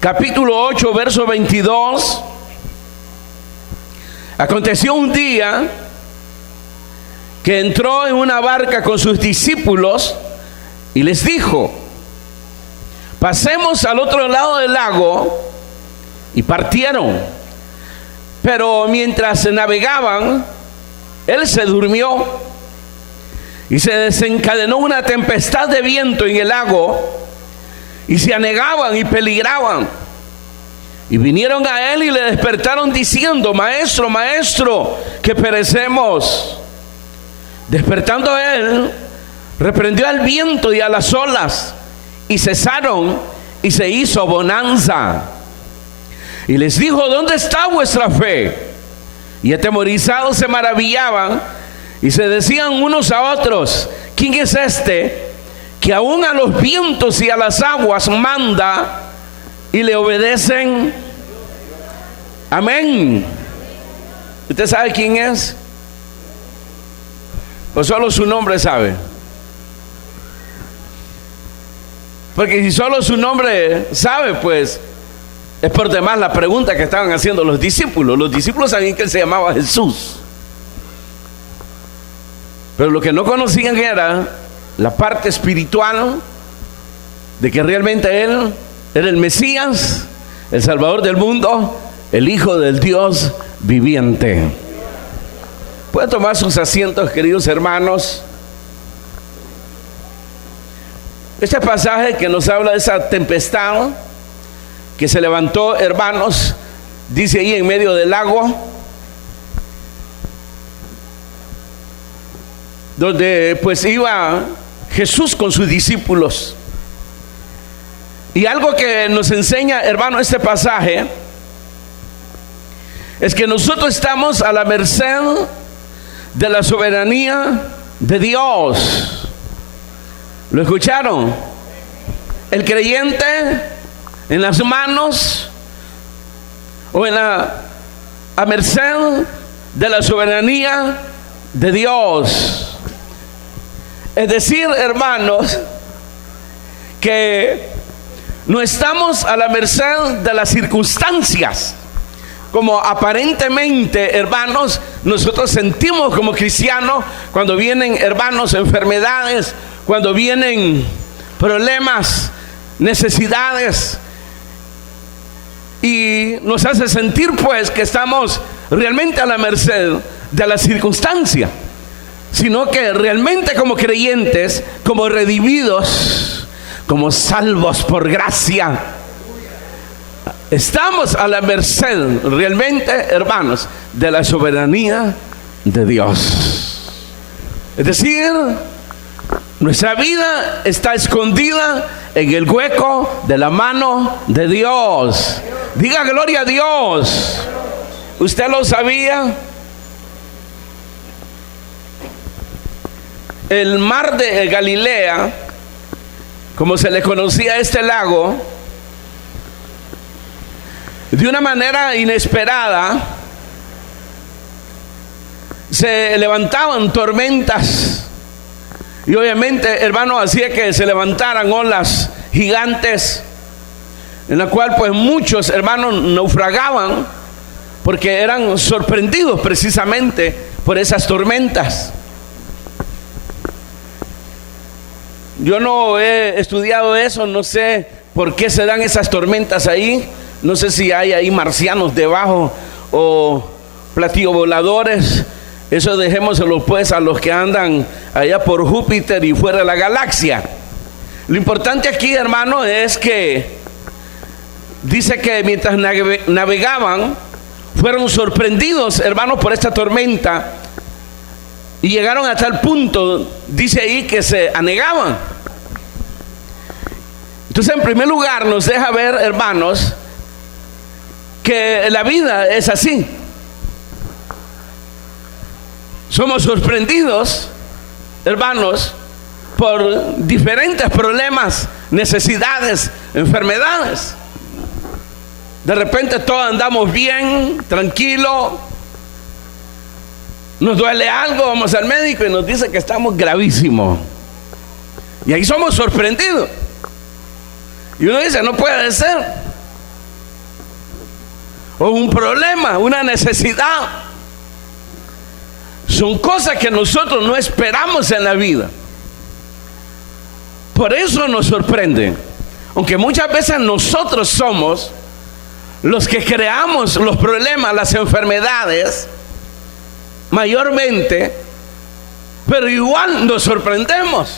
capítulo 8, verso 22. Aconteció un día que entró en una barca con sus discípulos y les dijo: pasemos al otro lado del lago. Y partieron. Pero mientras navegaban, él se durmió y se desencadenó una tempestad de viento en el lago, y se anegaban y peligraban. Y vinieron a él y le despertaron diciendo: maestro, maestro, que perecemos. Despertando él, reprendió al viento y a las olas, y cesaron, y se hizo bonanza. Y les dijo: ¿dónde está vuestra fe? Y atemorizados se maravillaban y se decían unos a otros: ¿quién es este que aún a los vientos y a las aguas manda y le obedecen? Amén. ¿Usted sabe quién es? ¿O solo su nombre sabe? Porque si solo su nombre sabe, pues es por demás la pregunta que estaban haciendo los discípulos. Los discípulos sabían que él se llamaba Jesús, pero lo que no conocían era la parte espiritual de que realmente él era el Mesías, el Salvador del mundo, el Hijo del Dios viviente. Pueden tomar sus asientos, queridos hermanos. Este pasaje que nos habla de esa tempestad que se levantó, hermanos, dice ahí en medio del lago, donde pues iba Jesús con sus discípulos. Y algo que nos enseña, hermano, este pasaje es que nosotros estamos a la merced de la soberanía de Dios. ¿Lo escucharon? El creyente en las manos o a merced de la soberanía de Dios. Es decir, hermanos, que no estamos a la merced de las circunstancias, como aparentemente, hermanos, nosotros sentimos como cristianos cuando vienen, hermanos, enfermedades, cuando vienen problemas, necesidades, y nos hace sentir pues que estamos realmente a la merced de la circunstancia, sino que realmente como creyentes, como redimidos, como salvos por gracia, estamos a la merced realmente, hermanos, de la soberanía de Dios. Es decir, nuestra vida está escondida en el hueco de la mano de Dios. Diga gloria a Dios. ¿Usted lo sabía? El mar de Galilea, como se le conocía a este lago, de una manera inesperada se levantaban tormentas. Y obviamente, hermano, hacía que se levantaran olas gigantes, en la cual pues muchos hermanos naufragaban porque eran sorprendidos precisamente por esas tormentas. Yo no he estudiado eso, no sé por qué se dan esas tormentas ahí. No sé si hay ahí marcianos debajo o platillos voladores. Eso dejémoselo pues a los que andan allá por Júpiter y fuera de la galaxia. Lo importante aquí, hermano, es que dice que mientras navegaban fueron sorprendidos, hermanos, por esta tormenta, y llegaron a tal punto, dice ahí, que se anegaban. Entonces, en primer lugar, nos deja ver, hermanos, que la vida es así. Somos sorprendidos, hermanos, por diferentes problemas, necesidades, enfermedades. De repente todos andamos bien, tranquilo. Nos duele algo, vamos al médico y nos dice que estamos gravísimos. Y ahí somos sorprendidos. Y uno dice, no puede ser. o un problema, una necesidad. Son cosas que nosotros no esperamos en la vida. Por eso nos sorprende. Aunque muchas veces nosotros somos los que creamos los problemas, las enfermedades, mayormente, pero igual nos sorprendemos.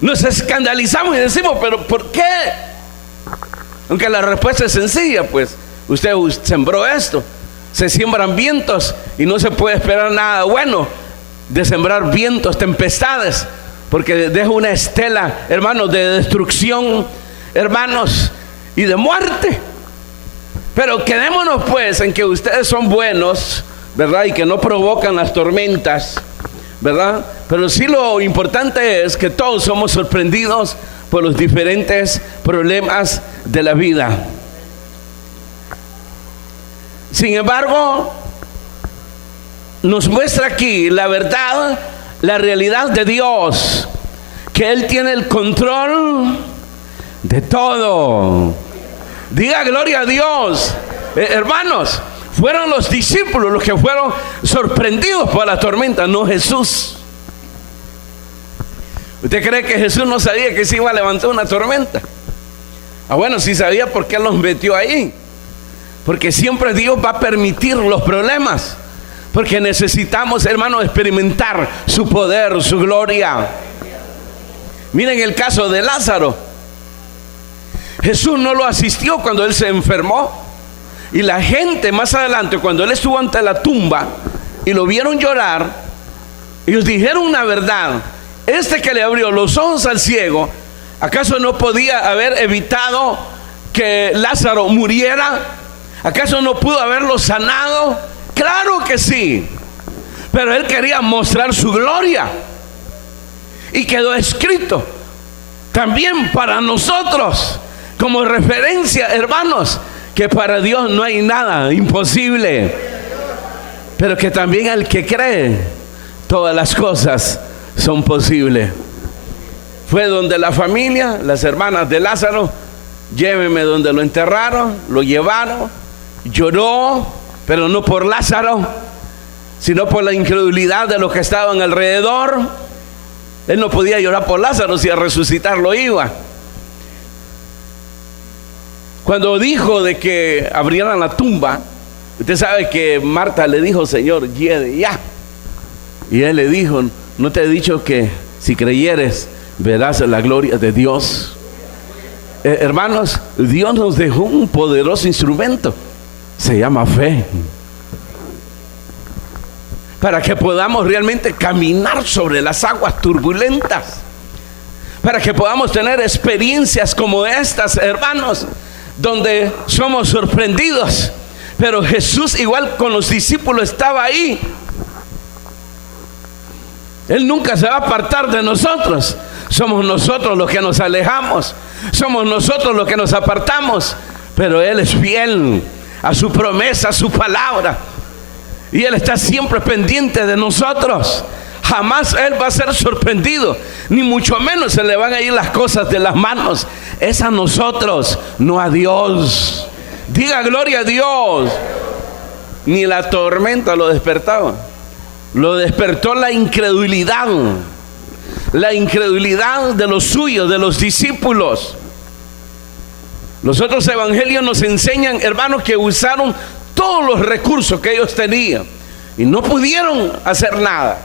Nos escandalizamos y decimos, pero ¿por qué? Aunque la respuesta es sencilla, pues usted sembró esto. Se siembran vientos y no se puede esperar nada bueno de sembrar vientos, tempestades, porque deja una estela, hermanos, de destrucción, hermanos, y de muerte. Pero quedémonos pues en que ustedes son buenos, ¿verdad? Y que no provocan las tormentas, ¿verdad? Pero sí, lo importante es que todos somos sorprendidos por los diferentes problemas de la vida. Sin embargo, nos muestra aquí la verdad, la realidad de Dios, que Él tiene el control de todo. Diga gloria a Dios. Hermanos, fueron los discípulos los que fueron sorprendidos por la tormenta, no Jesús. ¿Usted cree que Jesús no sabía que se iba a levantar una tormenta? Bueno, sí sabía, por qué los metió ahí. Porque siempre Dios va a permitir los problemas, porque necesitamos, hermanos, experimentar su poder, su gloria. Miren el caso de Lázaro. Jesús no lo asistió cuando él se enfermó, y la gente más adelante, cuando él estuvo ante la tumba y lo vieron llorar, ellos dijeron una verdad: este que le abrió los ojos al ciego, ¿acaso no podía haber evitado que Lázaro muriera? ¿Acaso no pudo haberlo sanado? Claro que sí, pero él quería mostrar su gloria, y quedó escrito también para nosotros como referencia, hermanos, que para Dios no hay nada imposible, pero que también al que cree todas las cosas son posibles. Fue donde la familia, las hermanas de Lázaro: llévenme donde lo enterraron. Lo llevaron, lloró, pero no por Lázaro, sino por la incredulidad de los que estaban alrededor. Él no podía llorar por Lázaro si a resucitar lo iba. Cuando dijo de que abrieran la tumba, usted sabe que Marta le dijo: Señor, llegue ya. Y él le dijo: ¿no te he dicho que si creyeres verás la gloria de Dios? Hermanos, Dios nos dejó un poderoso instrumento, se llama fe, para que podamos realmente caminar sobre las aguas turbulentas, para que podamos tener experiencias como estas, hermanos, donde somos sorprendidos. Pero Jesús, igual con los discípulos, estaba ahí. Él nunca se va a apartar de nosotros. Somos nosotros los que nos alejamos, somos nosotros los que nos apartamos, pero Él es fiel a su promesa, a su palabra, y Él está siempre pendiente de nosotros. Jamás Él va a ser sorprendido, ni mucho menos se le van a ir las cosas de las manos. Es a nosotros, no a Dios. Diga gloria a Dios. Ni la tormenta lo despertaba, lo despertó la incredulidad de los suyos, de los discípulos. Los otros evangelios nos enseñan, hermanos, que usaron todos los recursos que ellos tenían y no pudieron hacer nada.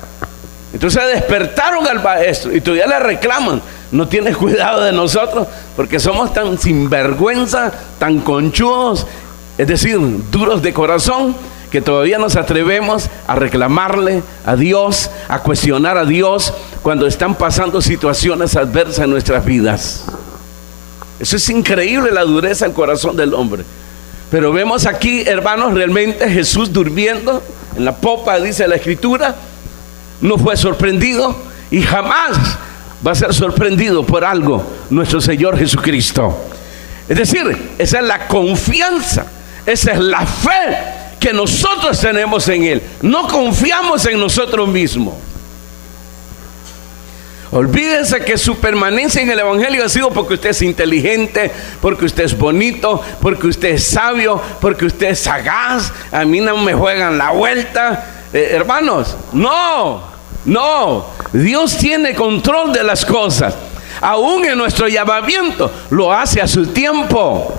Entonces despertaron al maestro y todavía le reclaman: no tienes cuidado de nosotros porque somos tan sinvergüenza, tan conchudos, es decir, duros de corazón, que todavía nos atrevemos a reclamarle a Dios, a cuestionar a Dios cuando están pasando situaciones adversas en nuestras vidas. Eso es increíble, la dureza del corazón del hombre. Pero vemos aquí, hermanos, realmente Jesús durmiendo en la popa, dice la Escritura. No fue sorprendido y jamás va a ser sorprendido por algo nuestro Señor Jesucristo. Es decir, esa es la confianza, esa es la fe que nosotros tenemos en Él. No confiamos en nosotros mismos. Olvídese que su permanencia en el Evangelio ha sido porque usted es inteligente, porque usted es bonito, porque usted es sabio, porque usted es sagaz. A mí no me juegan la vuelta. Hermanos, no. Dios tiene control de las cosas. Aún en nuestro llamamiento lo hace a su tiempo.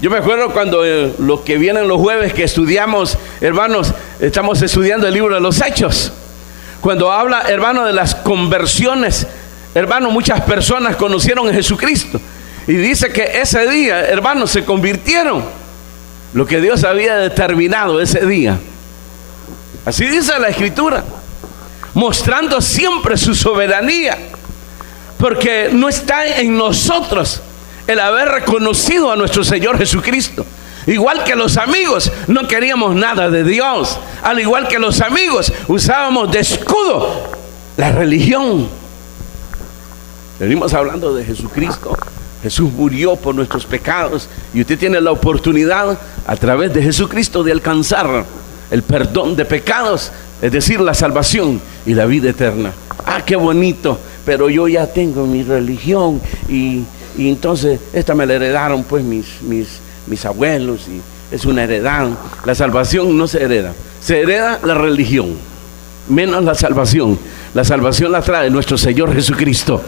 Yo me acuerdo cuando los que vienen los jueves que estudiamos, hermanos, estamos estudiando el libro de los Hechos. Cuando habla, hermano, de las conversiones, hermano, muchas personas conocieron a Jesucristo. Y dice que ese día, hermanos, se convirtieron. Lo que Dios había determinado ese día. Así dice la Escritura. Mostrando siempre su soberanía. Porque no está en nosotros el haber reconocido a nuestro Señor Jesucristo. Igual que los amigos, no queríamos nada de Dios. Al igual que los amigos, usábamos de escudo la religión. Venimos hablando de Jesucristo. Jesús murió por nuestros pecados y usted tiene la oportunidad a través de Jesucristo de alcanzar el perdón de pecados, es decir, la salvación y la vida eterna. Ah, qué bonito, pero yo ya tengo mi religión y entonces esta me la heredaron pues mis abuelos y es una heredad. La salvación no se hereda, se hereda la religión, menos la salvación. La salvación la trae nuestro Señor Jesucristo.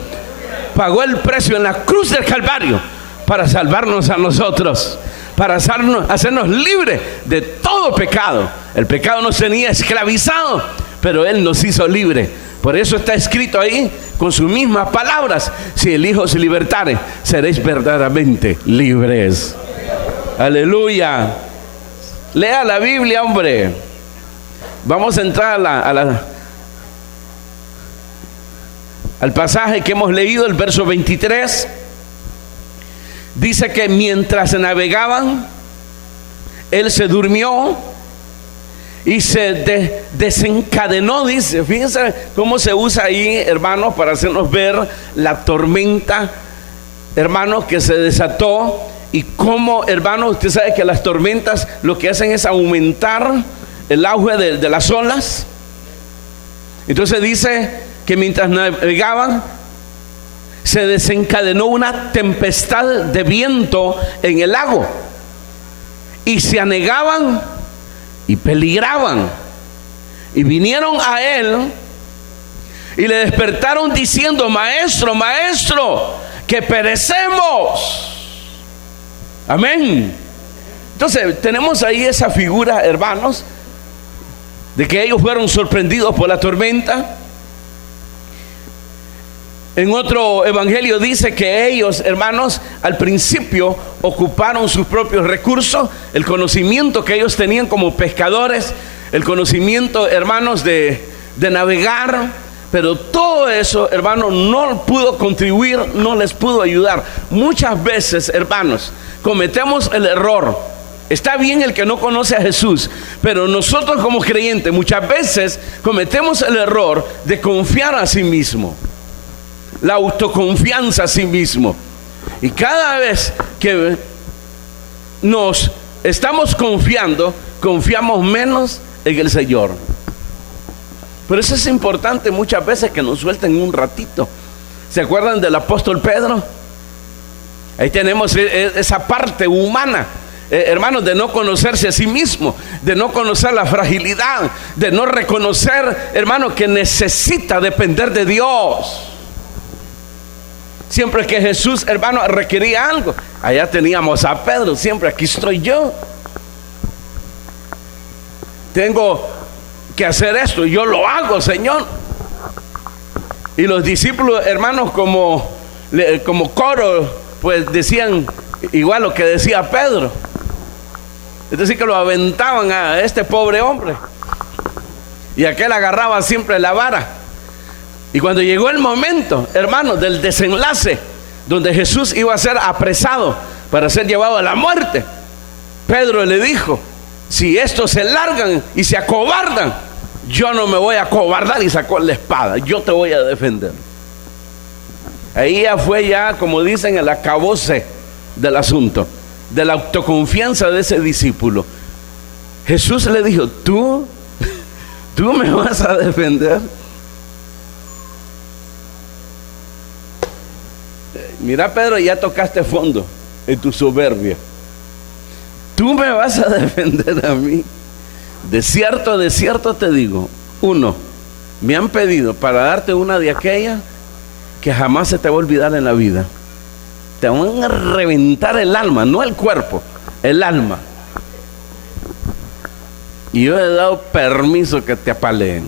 Pagó el precio en la cruz del Calvario para salvarnos a nosotros, para hacernos libres de todo pecado. El pecado nos tenía esclavizado, pero Él nos hizo libres. Por eso está escrito ahí con sus mismas palabras: si el Hijo os libertare, seréis verdaderamente libres. Aleluya. Lea la Biblia, hombre. Vamos a entrar al pasaje que hemos leído, el verso 23. Dice que mientras navegaban, Él se durmió y se desencadenó, dice. Fíjense cómo se usa ahí, hermanos, para hacernos ver la tormenta, hermanos, que se desató. Y cómo, hermanos, usted sabe que las tormentas lo que hacen es aumentar el auge de las olas. Entonces dice que mientras navegaban, se desencadenó una tempestad de viento en el lago, y se anegaban y peligraban, y vinieron a Él y le despertaron diciendo: Maestro, Maestro, que perecemos. Amén. Entonces tenemos ahí esa figura, hermanos, de que ellos fueron sorprendidos por la tormenta. En otro evangelio dice que ellos, hermanos, al principio ocuparon sus propios recursos, el conocimiento que ellos tenían como pescadores, el conocimiento, hermanos, de navegar. Pero todo eso, hermanos, no pudo contribuir, no les pudo ayudar. Muchas veces, hermanos, cometemos el error. Está bien el que no conoce a Jesús, pero nosotros como creyentes muchas veces cometemos el error de confiar a sí mismo. La autoconfianza a sí mismo. Y cada vez que nos estamos confiando, confiamos menos en el Señor. Por eso es importante muchas veces que nos suelten un ratito. ¿Se acuerdan del apóstol Pedro? Ahí tenemos esa parte humana, hermanos, de no conocerse a sí mismo, de no conocer la fragilidad, de no reconocer, hermano, que necesita depender de Dios. Siempre que Jesús, hermano, requería algo, allá teníamos a Pedro. Siempre: aquí estoy yo, tengo que hacer esto, yo lo hago, Señor. Y los discípulos, hermanos, como coro, pues decían igual lo que decía Pedro. Es decir, que lo aventaban a este pobre hombre, y aquel agarraba siempre la vara. Y cuando llegó el momento, hermanos, del desenlace, donde Jesús iba a ser apresado para ser llevado a la muerte, Pedro le dijo: si estos se largan y se acobardan, yo no me voy a acobardar. Y sacó la espada: yo te voy a defender. Ahí ya fue, como dicen, el acabose del asunto, de la autoconfianza de ese discípulo. Jesús le dijo: ¿Tú me vas a defender? mira Pedro, ya tocaste fondo en tu soberbia. Tú me vas a defender a mí. De cierto te digo, uno, me han pedido para darte una de aquellas que jamás se te va a olvidar en la vida. Te van a reventar el alma, no el cuerpo, el alma. Y yo he dado permiso que te apaleen.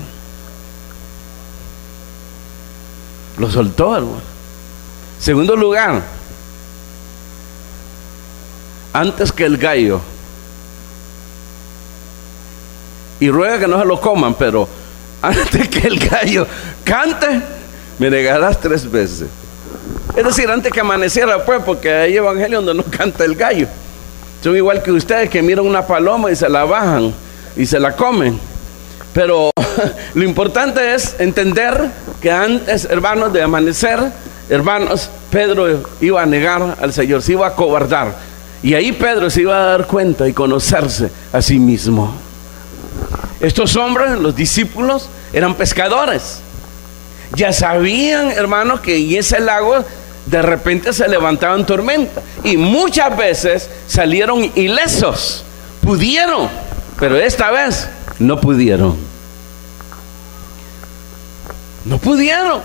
Lo soltó, hermano. Segundo lugar, antes que el gallo, y ruega que no se lo coman, pero antes que el gallo cante, me negarás 3 veces. Es decir, antes que amaneciera, pues, porque hay evangelio donde no canta el gallo. Son igual que ustedes que miran una paloma y se la bajan y se la comen. Pero lo importante es entender que antes, hermanos, de amanecer, hermanos, Pedro iba a negar al Señor, se iba a acobardar. Y ahí Pedro se iba a dar cuenta y conocerse a sí mismo. Estos hombres, los discípulos, eran pescadores. Ya sabían, hermanos, que en ese lago de repente se levantaban tormentas. Y muchas veces salieron ilesos. Pudieron, pero esta vez no pudieron. No pudieron.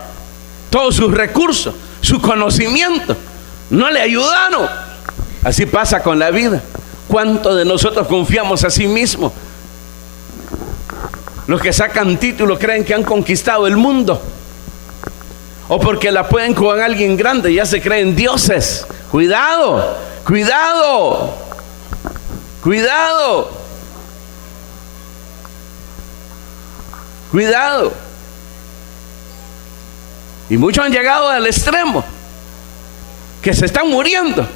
Todos sus recursos, su conocimiento, no le ayudaron. Así pasa con la vida. ¿Cuántos de nosotros confiamos a sí mismos? Los que sacan títulos creen que han conquistado el mundo. O porque la pueden con alguien grande, ya se creen dioses. Cuidado, cuidado, cuidado, cuidado. Y muchos han llegado al extremo que se están muriendo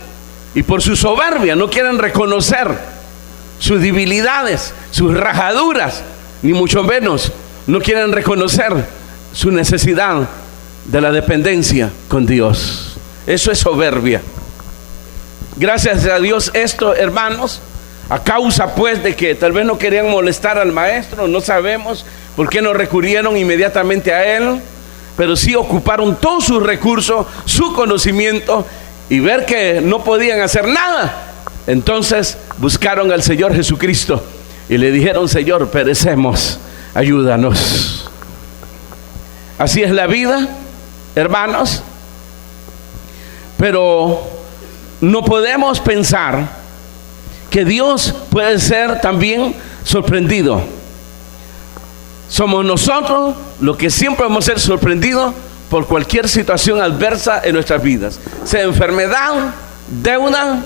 y por su soberbia no quieren reconocer sus debilidades, sus rajaduras, ni mucho menos no quieren reconocer su necesidad de la dependencia con Dios. Eso es soberbia. Gracias a Dios esto, hermanos, a causa pues de que tal vez no querían molestar al maestro, no sabemos por qué no recurrieron inmediatamente a él, pero sí ocuparon todos sus recursos, su conocimiento, y ver que no podían hacer nada, entonces buscaron al Señor Jesucristo y le dijeron: Señor, perecemos, ayúdanos. Así es la vida, hermanos, pero no podemos pensar que Dios puede ser también sorprendido. Somos nosotros los que siempre vamos a ser sorprendidos por cualquier situación adversa en nuestras vidas, sea enfermedad, deuda,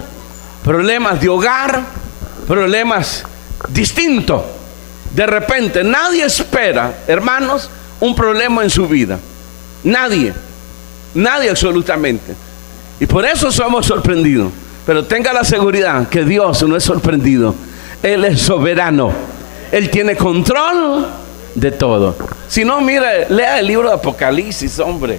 problemas de hogar, problemas distintos. De repente nadie espera, hermanos, un problema en su vida. Nadie absolutamente. Y por eso somos sorprendidos. Pero tenga la seguridad que Dios no es sorprendido. Él es soberano. Él tiene control de todo. Si no, mire, lea el libro de Apocalipsis, hombre.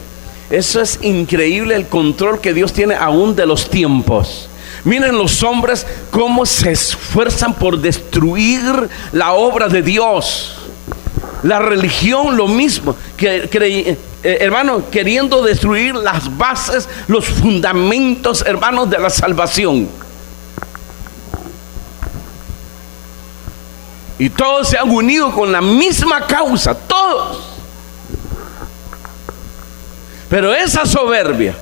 Eso es increíble, el control que Dios tiene aún de los tiempos. Miren los hombres cómo se esfuerzan por destruir la obra de Dios. La religión lo mismo, hermanos, queriendo destruir las bases, los fundamentos, hermanos, de la salvación. Y todos se han unido con la misma causa, todos. Pero esa soberbia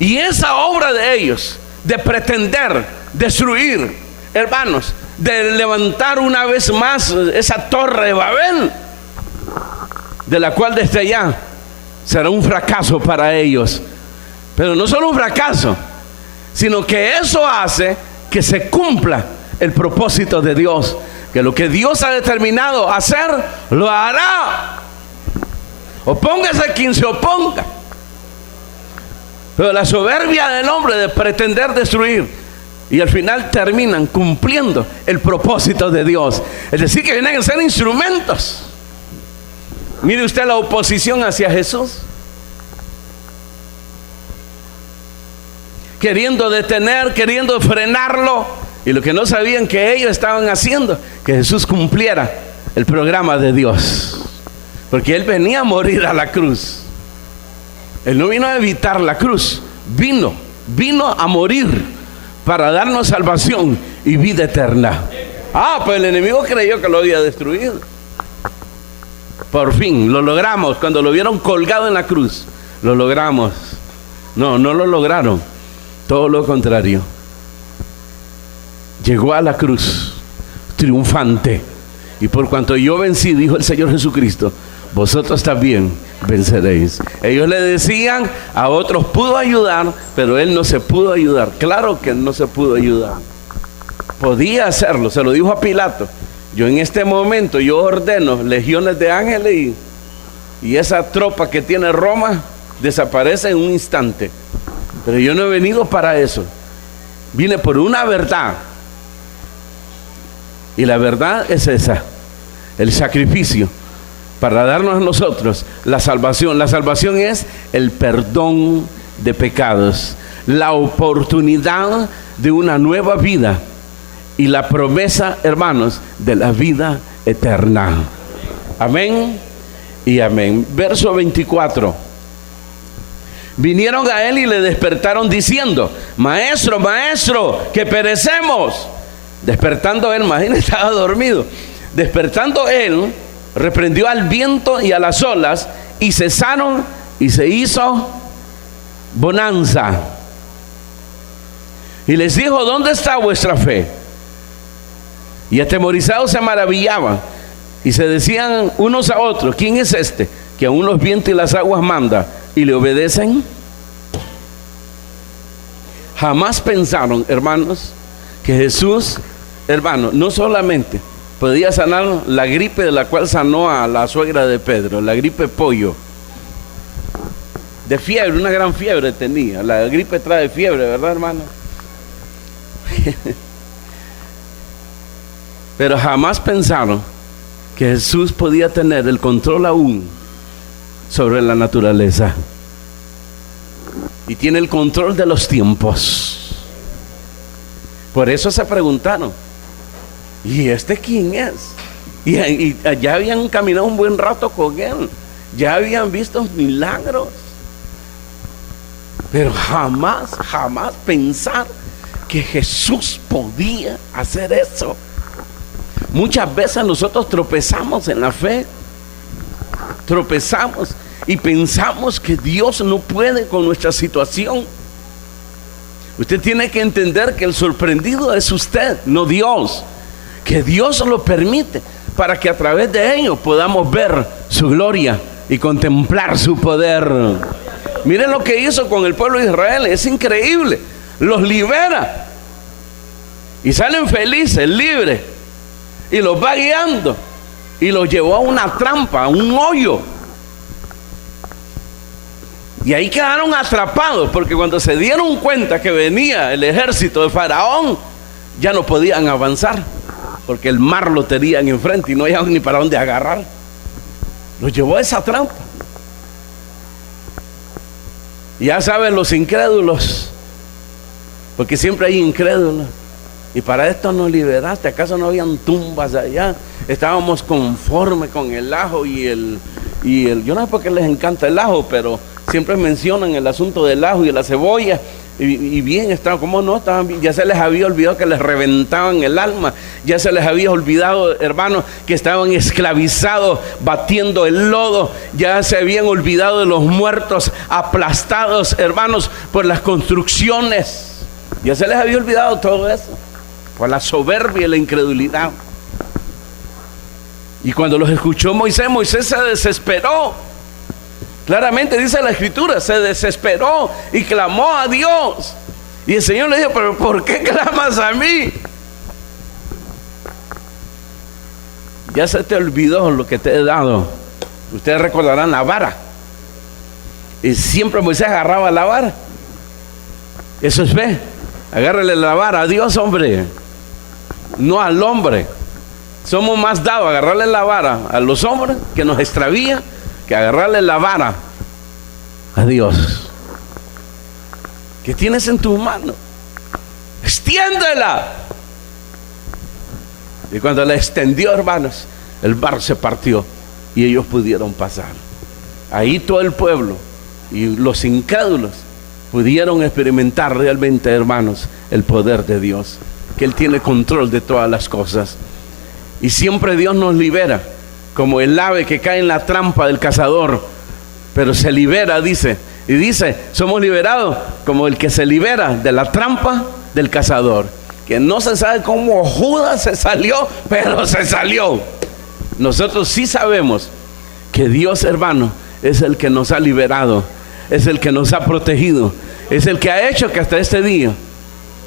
y esa obra de ellos de pretender destruir, hermanos, de levantar una vez más esa torre de Babel, de la cual desde allá será un fracaso para ellos. Pero no solo un fracaso, sino que eso hace que se cumpla el propósito de Dios, que lo que Dios ha determinado hacer, lo hará. Opóngase quien se oponga. Pero la soberbia del hombre de pretender destruir, y al final terminan cumpliendo el propósito de Dios. Es decir, que vienen a ser instrumentos. Mire usted la oposición hacia Jesús, queriendo detener, queriendo frenarlo, y lo que no sabían que ellos estaban haciendo, que Jesús cumpliera el programa de Dios, porque Él venía a morir a la cruz. Él no vino a evitar la cruz, vino a morir para darnos salvación y vida eterna. Pues el enemigo creyó que lo había destruido. Por fin lo logramos. Cuando lo vieron colgado en la cruz, lo logramos. No lo lograron. Todo lo contrario. Llegó a la cruz triunfante. Y por cuanto yo vencí, dijo el Señor Jesucristo, vosotros también venceréis. Ellos le decían, a otros pudo ayudar, pero él no se pudo ayudar. Claro que él no se pudo ayudar. Podía hacerlo, se lo dijo a Pilato. Yo en este momento, yo ordeno legiones de ángeles y esa tropa que tiene Roma desaparece en un instante. Pero yo no he venido para eso. Vine por una verdad. Y la verdad es esa, el sacrificio para darnos a nosotros la salvación. La salvación es el perdón de pecados, la oportunidad de una nueva vida y la promesa, hermanos, de la vida eterna. Amén y amén. Verso 24. Vinieron a él y le despertaron diciendo, maestro, maestro, que perecemos. Despertando él, imagínate, estaba dormido. Despertando él, reprendió al viento y a las olas, y cesaron, y se hizo bonanza. Y les dijo, ¿dónde está vuestra fe? Y atemorizados se maravillaban, y se decían unos a otros, ¿quién es este que aún los vientos y las aguas manda y le obedecen? Jamás pensaron, hermanos, que Jesús, hermano, no solamente podía sanar la gripe de la cual sanó a la suegra de Pedro, la gripe pollo, de fiebre, una gran fiebre tenía. La gripe trae fiebre, ¿verdad, hermano? Pero jamás pensaron que Jesús podía tener el control aún sobre la naturaleza. Y tiene el control de los tiempos. Por eso se preguntaron, ¿y este quién es? Y ya habían caminado un buen rato con él, ya habían visto milagros, pero jamás pensar que Jesús podía hacer eso. Muchas veces nosotros tropezamos en la fe, tropezamos y pensamos que Dios no puede con nuestra situación. Usted tiene que entender que el sorprendido es usted, no Dios. Que Dios lo permite para que a través de ello podamos ver su gloria y contemplar su poder. Miren lo que hizo con el pueblo de Israel, es increíble. Los libera y salen felices, libres, y los va guiando y los llevó a una trampa, a un hoyo. Y ahí quedaron atrapados, porque cuando se dieron cuenta que venía el ejército de Faraón, ya no podían avanzar, porque el mar lo tenían enfrente y no hallaban ni para dónde agarrar. Los llevó a esa trampa. Y ya saben, los incrédulos, porque siempre hay incrédulos. Y para esto nos liberaste. ¿Acaso no habían tumbas allá? Estábamos conformes con el ajo y el yo no sé por qué les encanta el ajo, pero siempre mencionan el asunto del ajo y la cebolla. Y bien estaban, ¿cómo no? Estaban bien. Ya se les había olvidado que les reventaban el alma. Ya se les había olvidado, hermanos, que estaban esclavizados batiendo el lodo. Ya se habían olvidado de los muertos aplastados, hermanos, por las construcciones. Ya se les había olvidado todo eso, por la soberbia y la incredulidad. Y cuando los escuchó Moisés se desesperó. Claramente dice la escritura, se desesperó y clamó a Dios. Y el Señor le dijo, pero ¿por qué clamas a mí? Ya se te olvidó lo que te he dado. Ustedes recordarán la vara. Y siempre Moisés agarraba la vara. Eso es fe. Agárrale la vara a Dios, hombre, no al hombre. Somos más dados a agarrarle la vara a los hombres que nos extravían, que agarrarle la vara a Dios. ¿Qué tienes en tus manos? Extiéndela. Y cuando la extendió, hermanos, el mar se partió y ellos pudieron pasar. Ahí todo el pueblo y los incrédulos pudieron experimentar realmente, hermanos, el poder de Dios, que Él tiene control de todas las cosas. Y siempre Dios nos libera, como el ave que cae en la trampa del cazador, pero se libera, dice, y dice, somos liberados como el que se libera de la trampa del cazador, que no se sabe cómo Judas se salió, pero se salió. Nosotros sí sabemos que Dios, hermano, es el que nos ha liberado, es el que nos ha protegido, es el que ha hecho que hasta este día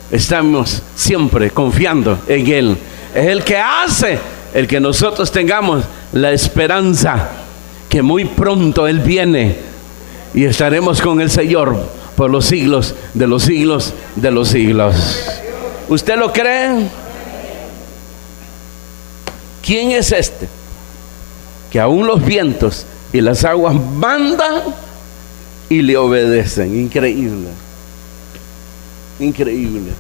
estamos siempre confiando en Él. Es el que hace el que nosotros tengamos la esperanza que muy pronto Él viene y estaremos con el Señor por los siglos de los siglos de los siglos. ¿Usted lo cree? ¿Quién es este que aún los vientos y las aguas mandan y le obedecen? Increíble, increíble,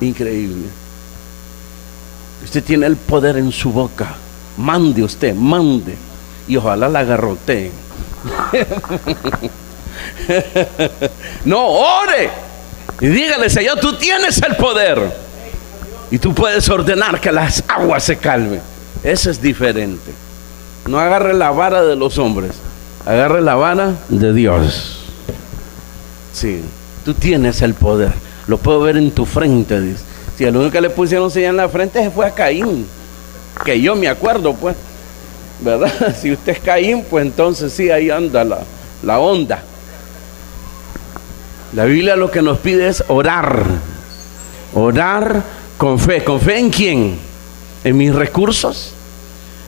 increíble. Usted tiene el poder en su boca. Mande usted, mande, y ojalá la agarroteen. No, ore y dígale: Señor, tú tienes el poder y tú puedes ordenar que las aguas se calmen. Eso es diferente. No agarre la vara de los hombres, agarre la vara de Dios. Sí, tú tienes el poder. Lo puedo ver en tu frente, dice. Si el único que le pusieron silla en la frente fue a Caín, que yo me acuerdo, pues, ¿verdad? Si usted es Caín, pues entonces sí, ahí anda la onda. La Biblia lo que nos pide es orar. Orar con fe. ¿Con fe en quién? ¿En mis recursos?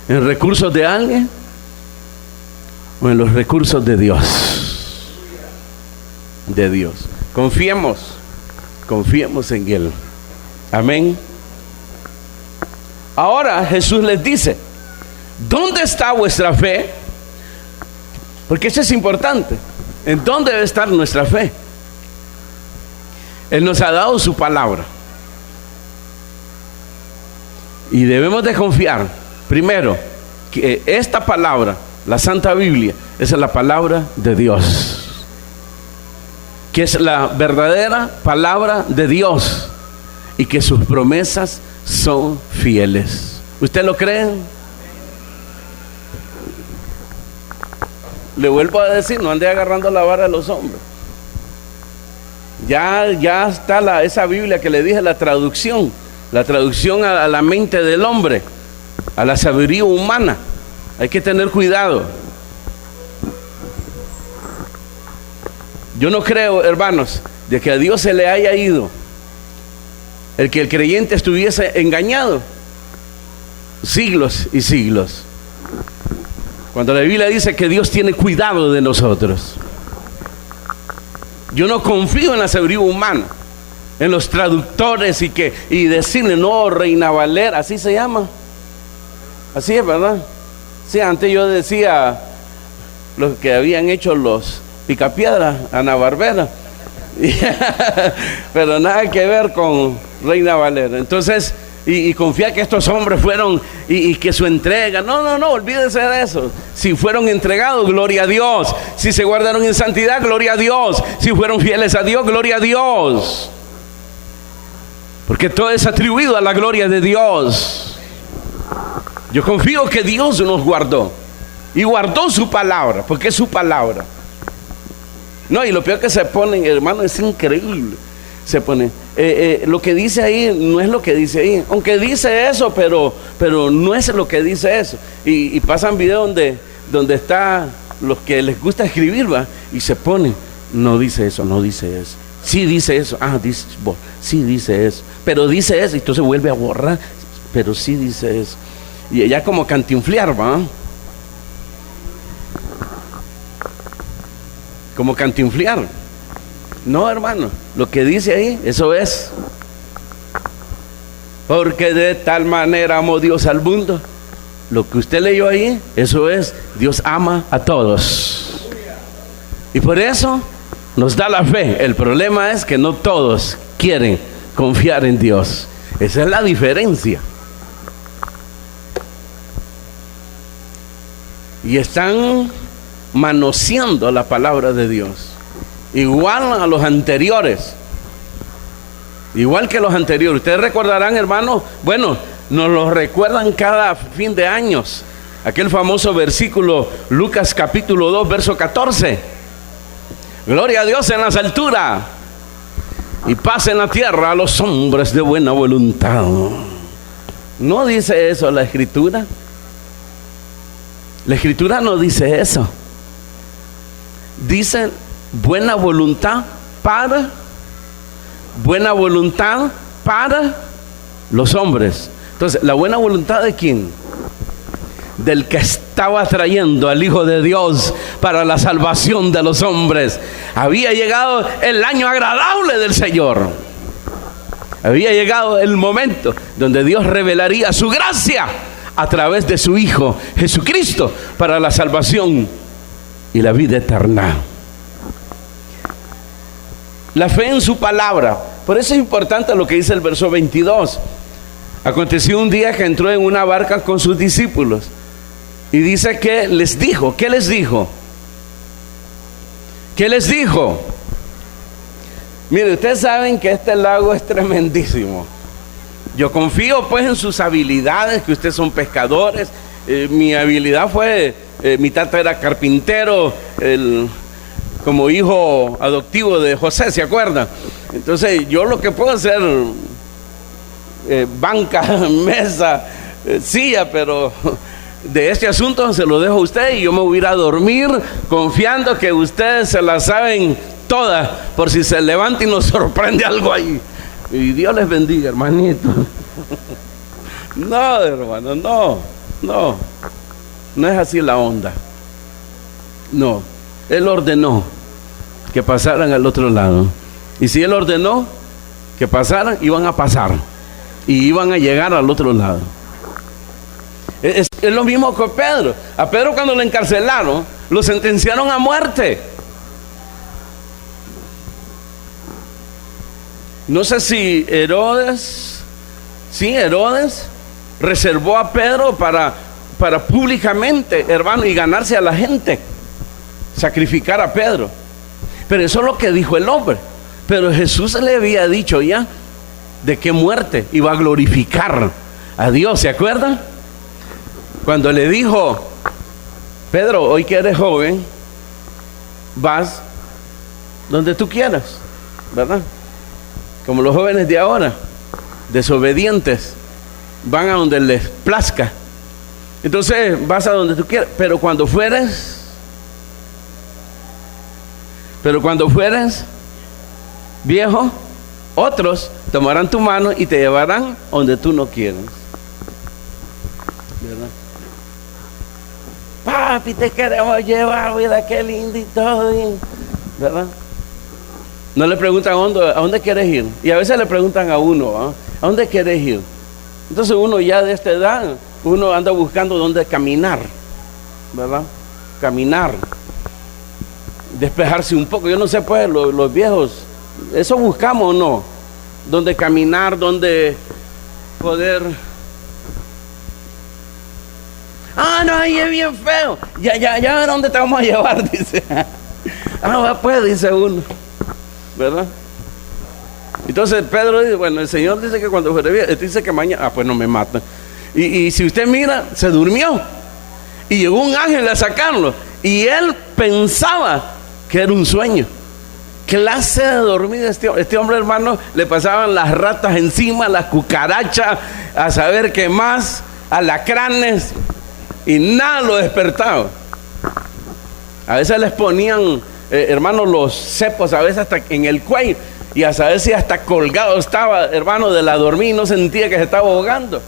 ¿En recursos de alguien? ¿O en los recursos de Dios? De Dios. Confiemos en Él. Amén. Ahora Jesús les dice: ¿dónde está vuestra fe? Porque eso es importante. ¿En dónde debe estar nuestra fe? Él nos ha dado su palabra y debemos de confiar primero que esta palabra, la Santa Biblia, es la palabra de Dios, que es la verdadera palabra de Dios y que sus promesas son fieles. ¿Usted lo cree? Le vuelvo a decir, no ande agarrando la vara de los hombres. Ya está esa Biblia que le dije, la traducción a la mente del hombre, a la sabiduría humana. Hay que tener cuidado. Yo no creo, hermanos, de que a Dios se le haya ido el que el creyente estuviese engañado siglos y siglos. Cuando la Biblia dice que Dios tiene cuidado de nosotros, yo no confío en la sabiduría humana, en los traductores y decirle: no, Reina Valera, así se llama. Así es, ¿verdad? Sí, antes yo decía los que habían hecho los Picapiedra, Ana Barbera, pero nada que ver con Reina Valera. Entonces, y confía que estos hombres fueron y que su entrega, no, olvídese de eso. Si fueron entregados, gloria a Dios. Si se guardaron en santidad, gloria a Dios. Si fueron fieles a Dios, gloria a Dios. Porque todo es atribuido a la gloria de Dios. Yo confío que Dios nos guardó y guardó su palabra, porque es su palabra. No, y lo peor que se ponen, hermano, es increíble. Se pone, lo que dice ahí no es lo que dice ahí. Aunque dice eso, pero no es lo que dice eso. Y pasan videos donde está los que les gusta escribir, ¿va? Y se ponen, no dice eso, no dice eso. Sí dice eso, dice, sí dice eso. Pero dice eso, y entonces vuelve a borrar. Pero sí dice eso. Y ella como cantinflear, ¿va? Como cantinflear. No, hermano, lo que dice ahí, eso es. Porque de tal manera amó Dios al mundo. Lo que usted leyó ahí, eso es. Dios ama a todos. Y por eso nos da la fe. El problema es que no todos quieren confiar en Dios. Esa es la diferencia. Y están manoseando la palabra de Dios. igual a los anteriores. Igual que los anteriores. Ustedes recordarán, hermanos, bueno, nos lo recuerdan cada fin de años. Aquel famoso versículo, Lucas capítulo 2, verso 14. Gloria a Dios en las alturas y paz en la tierra a los hombres de buena voluntad. ¿No dice eso la Escritura? La Escritura no dice eso. Dice buena voluntad para los hombres. Entonces, ¿la buena voluntad de quién? Del que estaba trayendo al Hijo de Dios para la salvación de los hombres. Había llegado el año agradable del Señor. Había llegado el momento donde Dios revelaría su gracia a través de su Hijo Jesucristo para la salvación y la vida eterna. La fe en su palabra. Por eso es importante lo que dice el verso 22. Aconteció un día que entró en una barca con sus discípulos y dice que les dijo. ¿Qué les dijo? ¿Qué les dijo? Mire, ustedes saben que este lago es tremendísimo. Yo confío pues en sus habilidades, que ustedes son pescadores. Mi habilidad fue, mi tata era carpintero, como hijo adoptivo de José, ¿se acuerdan? Entonces yo lo que puedo hacer, banca, mesa, silla, pero de este asunto se lo dejo a usted y yo me voy a ir a dormir confiando que ustedes se la saben todas, por si se levanta y nos sorprende algo ahí. Y Dios les bendiga, hermanito. No, hermano, no es así la onda. No, Él ordenó que pasaran al otro lado. Y si Él ordenó que pasaran, iban a pasar y iban a llegar al otro lado. Es lo mismo con Pedro. A Pedro, cuando lo encarcelaron, lo sentenciaron a muerte. No sé si Herodes reservó a Pedro para públicamente, hermano, y ganarse a la gente, sacrificar a Pedro. Pero eso es lo que dijo el hombre. Pero Jesús le había dicho ya de qué muerte iba a glorificar a Dios, ¿se acuerdan? Cuando le dijo: Pedro, hoy que eres joven, vas donde tú quieras, ¿verdad? Como los jóvenes de ahora, desobedientes, van a donde les plazca. Entonces vas a donde tú quieras, pero cuando fueres viejo, otros tomarán tu mano y te llevarán donde tú no quieras, ¿verdad? Papi, te queremos llevar, mira qué lindo y todo, ¿verdad? No le preguntan a dónde quieres ir. Y a veces le preguntan a uno, ¿a dónde quieres ir? Entonces uno ya de esta edad, uno anda buscando dónde caminar, ¿verdad? Caminar, despejarse un poco. Yo no sé, pues, los viejos, eso buscamos o no. Dónde caminar, dónde poder. No, ahí es bien feo. Ya, ¿dónde te vamos a llevar? Dice. Pues, dice uno, ¿verdad? Entonces Pedro dice: bueno, el Señor dice que cuando fuere bien, dice que mañana, pues no me matan. Y si usted mira, se durmió y llegó un ángel a sacarlo y él pensaba que era un sueño. Clase de dormida este hombre, hermano, le pasaban las ratas encima, las cucarachas, a saber qué más, alacranes, y nada lo despertaba. A veces les ponían, hermano, los cepos, a veces hasta en el cuello, y a saber si hasta colgado estaba, hermano, de la dormida y no sentía que se estaba ahogando.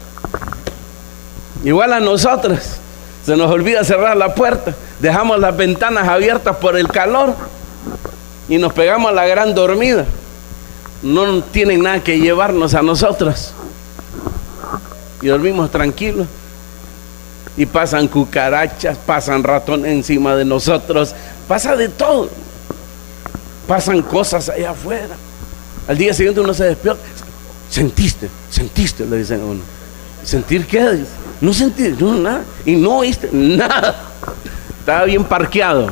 Igual a nosotros, se nos olvida cerrar la puerta, dejamos las ventanas abiertas por el calor y nos pegamos a la gran dormida. No tienen nada que llevarnos a nosotros y dormimos tranquilos. Y pasan cucarachas, pasan ratones encima de nosotros, pasa de todo, pasan cosas allá afuera. Al día siguiente uno se despierta. Sentiste, le dicen a uno. ¿Sentir qué? No sentí, no, nada. Y no oíste nada. Estaba bien parqueado.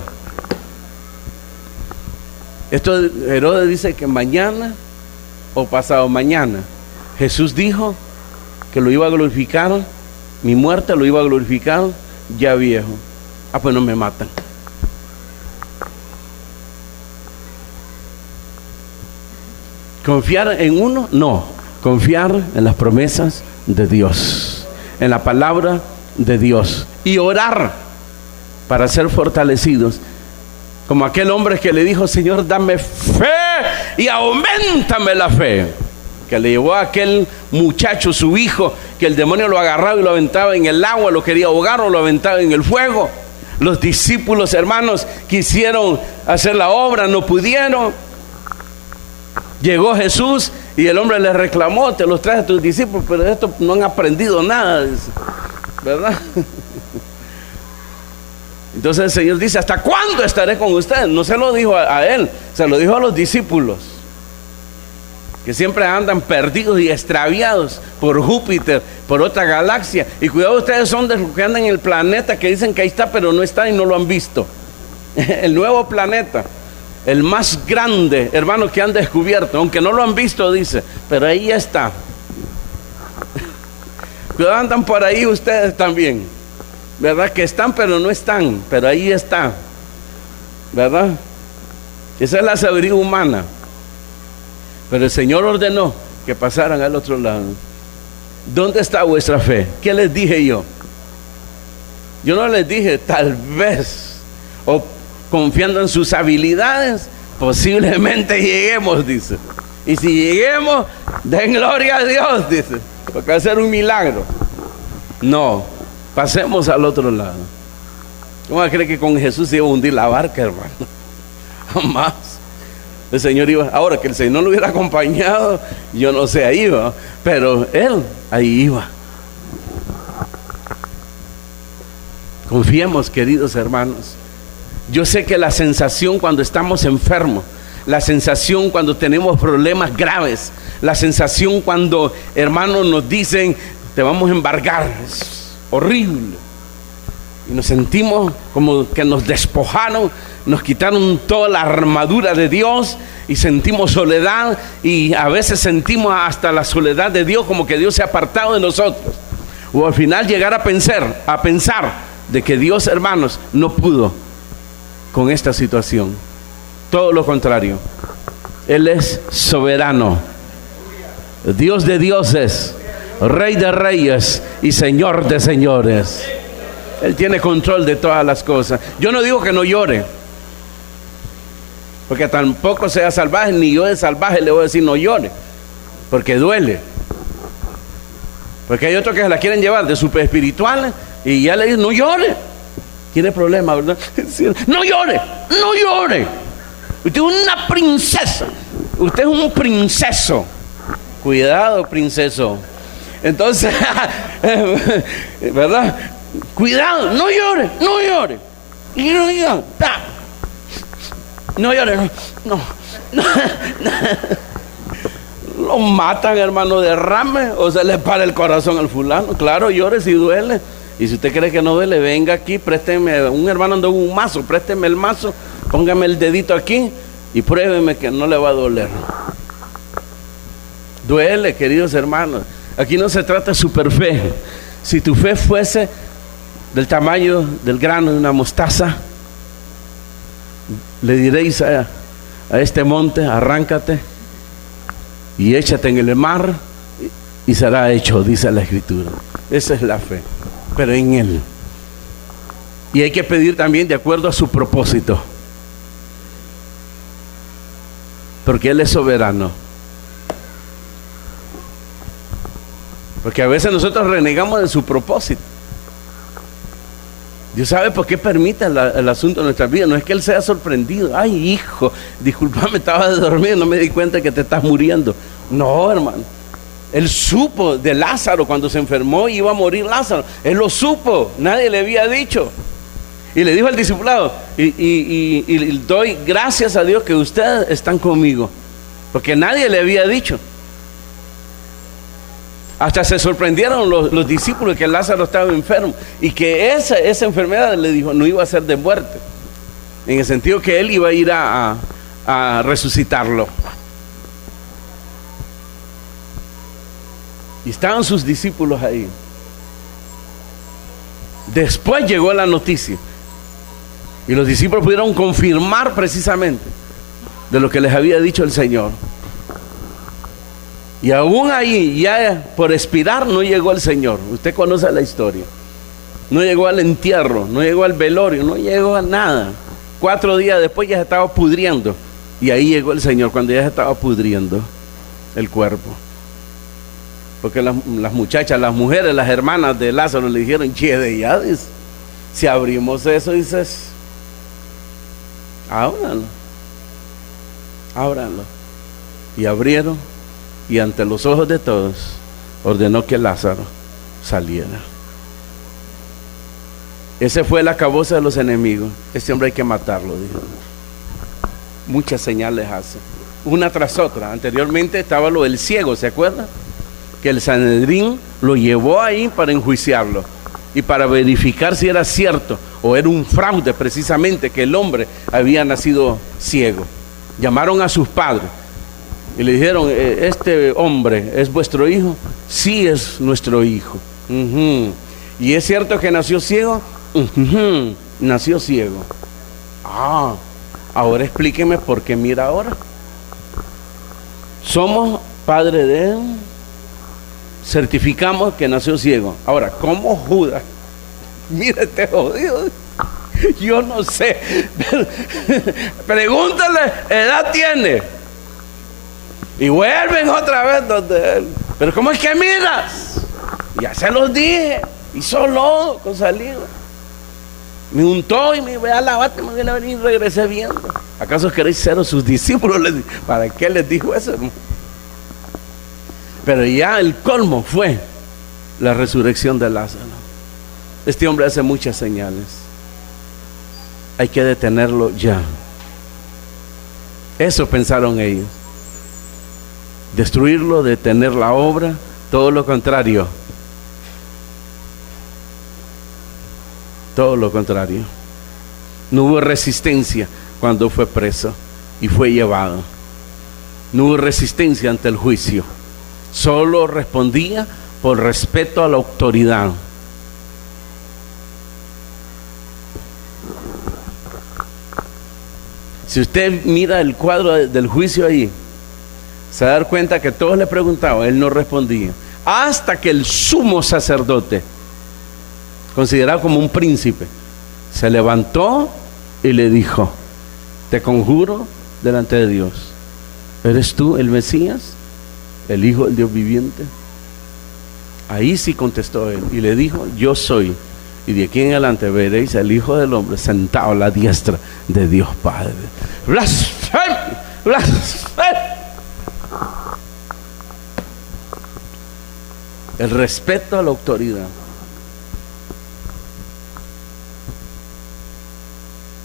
Esto Herodes dice que mañana o pasado mañana Jesús dijo que lo iba a glorificar, mi muerte lo iba a glorificar ya viejo. Pues no me matan. ¿Confiar en uno? No. Confiar en las promesas de Dios, en la palabra de Dios, y orar para ser fortalecidos. Como aquel hombre que le dijo: Señor, dame fe y auméntame la fe. Que le llevó a aquel muchacho, su hijo, que el demonio lo agarraba y lo aventaba en el agua, lo quería ahogar o lo aventaba en el fuego. Los discípulos, hermanos, quisieron hacer la obra, no pudieron. Llegó Jesús y el hombre le reclamó: te los traje a tus discípulos, pero de esto no han aprendido nada, ¿verdad? Entonces el Señor dice: ¿hasta cuándo estaré con ustedes? No se lo dijo a él, se lo dijo a los discípulos, que siempre andan perdidos y extraviados por Júpiter, por otra galaxia. Y cuidado, ustedes son de los que andan en el planeta, que dicen que ahí está, pero no está y no lo han visto. El nuevo planeta, el más grande, hermanos, que han descubierto, aunque no lo han visto, dice, pero ahí está. Cuidado, andan por ahí ustedes también, ¿verdad? Que están, pero no están, pero ahí está, ¿verdad? Esa es la sabiduría humana. Pero el Señor ordenó que pasaran al otro lado. ¿Dónde está vuestra fe? ¿Qué les dije yo? Yo no les dije tal vez, o confiando en sus habilidades, posiblemente lleguemos, dice. Y si lleguemos, den gloria a Dios, dice, porque va a ser un milagro. No, pasemos al otro lado. ¿Cómo cree que con Jesús se iba a hundir la barca, hermano? Jamás. El Señor iba, ahora que el Señor no lo hubiera acompañado, yo no sé, ahí iba, pero Él ahí iba. Confiemos, queridos hermanos. Yo sé que la sensación cuando estamos enfermos, la sensación cuando tenemos problemas graves, la sensación cuando, hermanos, nos dicen: te vamos a embargar, es horrible. Y nos sentimos como que nos despojaron, nos quitaron toda la armadura de Dios y sentimos soledad, y a veces sentimos hasta la soledad de Dios, como que Dios se ha apartado de nosotros. O al final llegar a pensar de que Dios, hermanos, no pudo con esta situación. Todo lo contrario, Él es soberano, Dios de dioses, Rey de reyes y Señor de señores. Él tiene control de todas las cosas. Yo no digo que no llore, porque tampoco sea salvaje, ni yo de salvaje le voy a decir no llore, porque duele. Porque hay otros que se la quieren llevar de super espirituales y ya le dicen no llore. Tiene problemas, ¿verdad? No llore, no llore. Usted es una princesa, usted es un princeso. Cuidado, princeso. Entonces, ¿verdad? Cuidado, no llore, no llore. Y no llore, no llore, no. Lo matan, hermano, derrame o se le para el corazón al fulano. Claro, llore si duele. Y si usted cree que no duele, venga aquí, présteme. Un hermano anda un mazo, présteme el mazo, póngame el dedito aquí y pruébeme que no le va a doler. Duele, queridos hermanos. Aquí no se trata de super fe. Si tu fe fuese del tamaño del grano de una mostaza, le diréis a este monte: arráncate y échate en el mar, y será hecho, dice la Escritura. Esa es la fe, pero en Él. Y hay que pedir también de acuerdo a su propósito, porque Él es soberano. Porque a veces nosotros renegamos de su propósito. Dios sabe por qué permite el asunto de nuestra vida. No es que Él sea sorprendido. Ay, hijo, discúlpame, estaba de dormir, no me di cuenta que te estás muriendo. No, hermano. Él supo de Lázaro cuando se enfermó y iba a morir Lázaro. Él lo supo, nadie le había dicho. Y le dijo al discipulado: y doy gracias a Dios que ustedes están conmigo, porque nadie le había dicho. Hasta se sorprendieron los discípulos que Lázaro estaba enfermo y que esa enfermedad, le dijo, no iba a ser de muerte, en el sentido que él iba a ir a a resucitarlo. Y estaban sus discípulos ahí. Después llegó la noticia. Y los discípulos pudieron confirmar precisamente de lo que les había dicho el Señor. Y aún ahí, ya por expirar, no llegó el Señor. Usted conoce la historia. No llegó al entierro, no llegó al velorio, no llegó a nada. 4 días después ya se estaba pudriendo. Y ahí llegó el Señor, cuando ya se estaba pudriendo el cuerpo. Porque las muchachas, las mujeres, las hermanas de Lázaro le dijeron: che, de ya, dice, si abrimos eso, dices, ábranlo. Y abrieron, y ante los ojos de todos ordenó que Lázaro saliera. Ese fue el acabose de los enemigos. Este hombre hay que matarlo, dijo. Muchas señales hace, una tras otra. Anteriormente estaba lo del ciego, ¿se acuerdan? Que el Sanedrín lo llevó ahí para enjuiciarlo y para verificar si era cierto o era un fraude precisamente que el hombre había nacido ciego. Llamaron a sus padres y le dijeron: ¿este hombre es vuestro hijo? Sí, es nuestro hijo. ¿Y es cierto que nació ciego? Nació ciego. Ahora explíqueme por qué mira ahora. Somos padre de él, certificamos que nació ciego. Ahora, ¿cómo Judas? Mira este jodido. Yo no sé. Pregúntale, edad tiene. Y vuelven otra vez donde él. Pero ¿cómo es que miras? Ya se los dije. Hizo lodo con saliva. Me untó y me voy a lavarte, me voy a venir y regresé viendo. ¿Acaso queréis ser sus discípulos? ¿Para qué les dijo eso, hermano? Pero ya el colmo fue la resurrección de Lázaro. Este hombre hace muchas señales. Hay que detenerlo ya. Eso pensaron ellos. Destruirlo, detener la obra, todo lo contrario. Todo lo contrario. No hubo resistencia cuando fue preso y fue llevado. No hubo resistencia ante el juicio. Solo respondía por respeto a la autoridad. Si usted mira el cuadro del juicio ahí, se va a dar cuenta que todos le preguntaban, él no respondía. Hasta que el sumo sacerdote, considerado como un príncipe, se levantó y le dijo: te conjuro delante de Dios, ¿eres tú el Mesías, el Hijo del Dios viviente? Ahí sí contestó él y le dijo: yo soy, y de aquí en adelante veréis al Hijo del Hombre sentado a la diestra de Dios Padre. ¡Blasfemia! ¡Blasfemia! El respeto a la autoridad.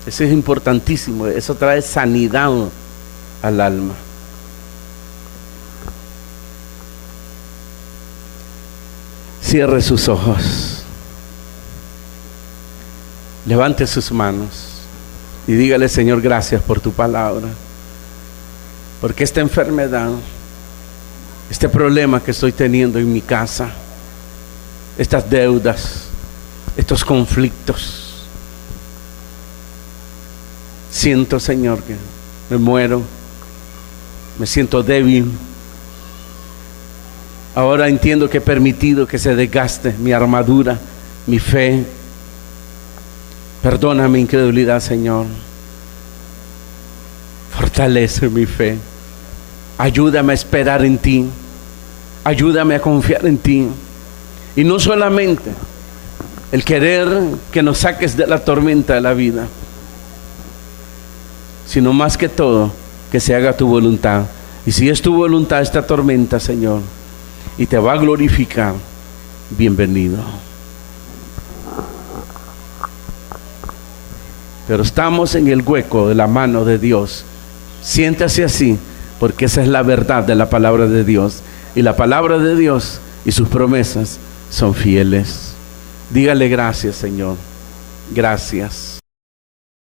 Eso es importantísimo. Eso trae sanidad al alma. Cierre sus ojos, levante sus manos y dígale: Señor, gracias por tu palabra, porque esta enfermedad, este problema que estoy teniendo en mi casa, estas deudas, estos conflictos, siento, Señor, que me muero, me siento débil. Ahora entiendo que he permitido que se desgaste mi armadura, mi fe. Perdona mi incredulidad, Señor. Fortalece mi fe. Ayúdame a esperar en ti. Ayúdame a confiar en ti. Y no solamente el querer que nos saques de la tormenta de la vida, sino más que todo, que se haga tu voluntad. Y si es tu voluntad esta tormenta, Señor, y te va a glorificar, bienvenido. Pero estamos en el hueco de la mano de Dios. Siéntase así, porque esa es la verdad de la palabra de Dios. Y la palabra de Dios y sus promesas son fieles. Dígale: gracias, Señor. Gracias.